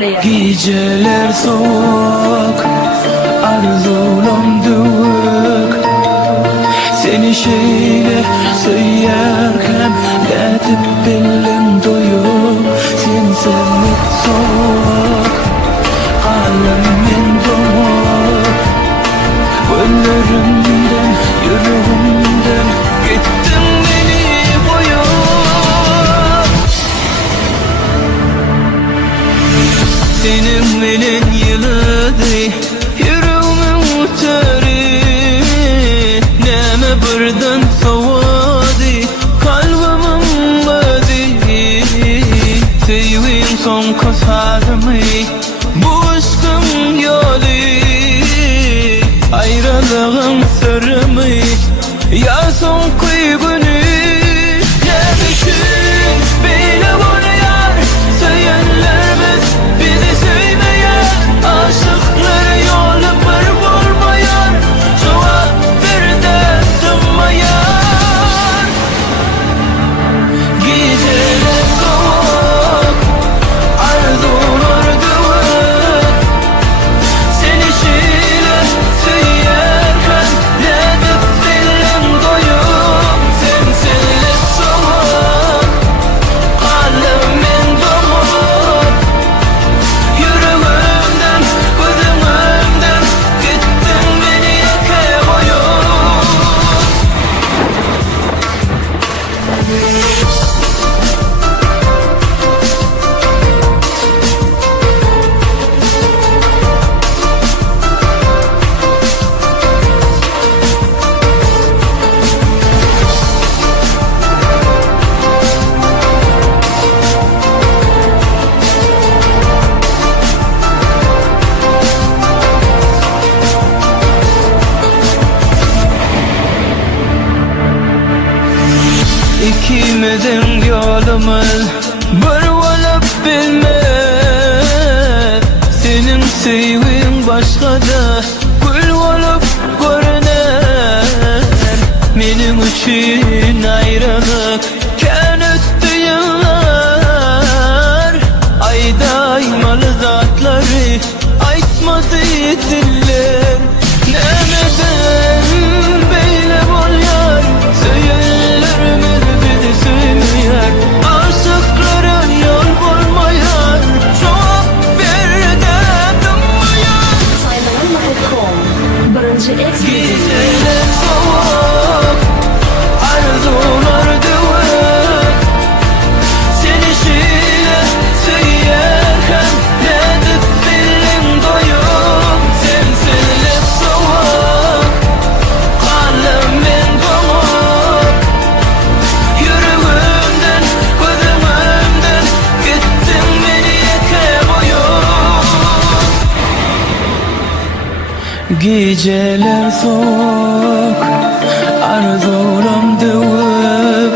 söyleye. Geceler soğuk, arzulam dövük. Seni şeyle söylerken Ledip belim doyup Sen sevmek soğuk, kalbimin donuk. Gönlümden, yüreğimden gittin beni koyup. Senin elin yılıdı, yüreğimin teri. Neme birden soğudu, kalbimin bedi. Sevim son kasarımı, bu aşkım yolu. Ayrılığın sırrımı, ya son kıybını. Ne düşün beni bunu yar, söylenlerimiz bizi söyleyen. Aşıkları yolu bir bulmayan, cevap bir de tınmayan. Geceler soğuk, arzular dövük. Seni şeyle söylerken Ledip belim doyup. Sensinle soğuk, kalbimin donuk. Yüreğimden, gözümden gittin beni yaka koyup. İkimizin yolumuz bir olup bilmez. Senin sevgin başkada gül olup görüner. Benim için ayrılık ken öttü yıllar. Aydaymalı zatları aytmadı diller. Nemeden böyle bol yar, söylenlerimiz bizi söyleyen. Aşıklara yol bulmayan, çok bir de tınmayan. Saylanın.com birinci ekskluzif. Geceler soğuk, arzular dövük. Seni şeyle söylerken Ledip belim doyup. Sensinle soğuk, kalbimin donuk. Yüreğimden, gözümden gittin beni yaka koyup. Geceler soğuk, arzulam dövük.